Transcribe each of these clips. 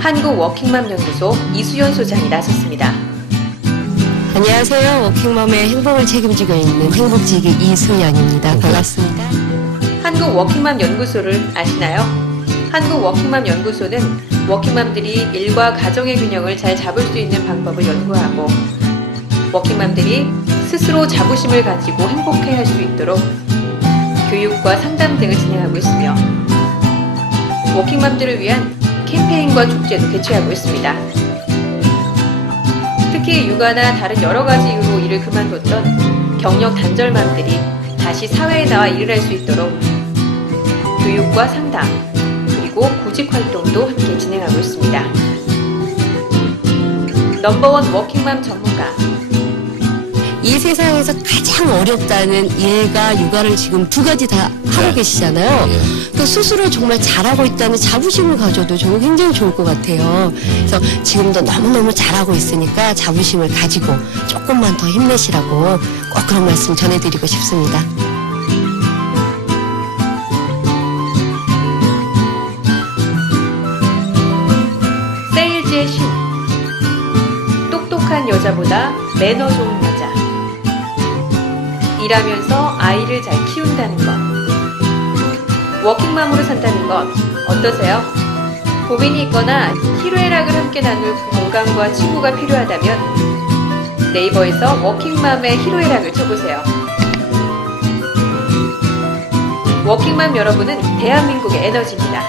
한국 워킹맘 연구소 이수연 소장이 나섰습니다. 안녕하세요. 워킹맘의 행복을 책임지고 있는 행복지기 이수연입니다. 반갑습니다. 한국 워킹맘 연구소를 아시나요? 한국 워킹맘 연구소는 워킹맘들이 일과 가정의 균형을 잘 잡을 수 있는 방법을 연구하고 워킹맘들이 스스로 자부심을 가지고 행복해 할 수 있도록 교육과 상담 등을 진행하고 있으며 워킹맘들을 위한 캠페인과 축제도 개최하고 있습니다. 특히 육아나 다른 여러 가지 이유로 일을 그만뒀던 경력 단절맘들이 다시 사회에 나와 일을 할 수 있도록 교육과 상담 그리고 구직 활동도 함께 진행하고 있습니다. 넘버원 워킹맘 전문가 이 세상에서 가장 어렵다는 일과 육아를 지금 두 가지 다 하고 계시잖아요. 그 스스로 정말 잘하고 있다는 자부심을 가져도 저는 굉장히 좋을 것 같아요. 그래서 지금도 너무너무 잘하고 있으니까 자부심을 가지고 조금만 더 힘내시라고 꼭 그런 말씀 전해드리고 싶습니다. 세일즈의 신 똑똑한 여자보다 매너 좋은 여자 일하면서 아이를 잘 키운다는 것 워킹맘으로 산다는 것 어떠세요? 고민이 있거나 희로애락을 함께 나눌 공간과 친구가 필요하다면 네이버에서 워킹맘의 희로애락을 쳐보세요. 워킹맘 여러분은 대한민국의 에너지입니다.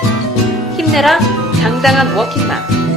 힘내라 당당한 워킹맘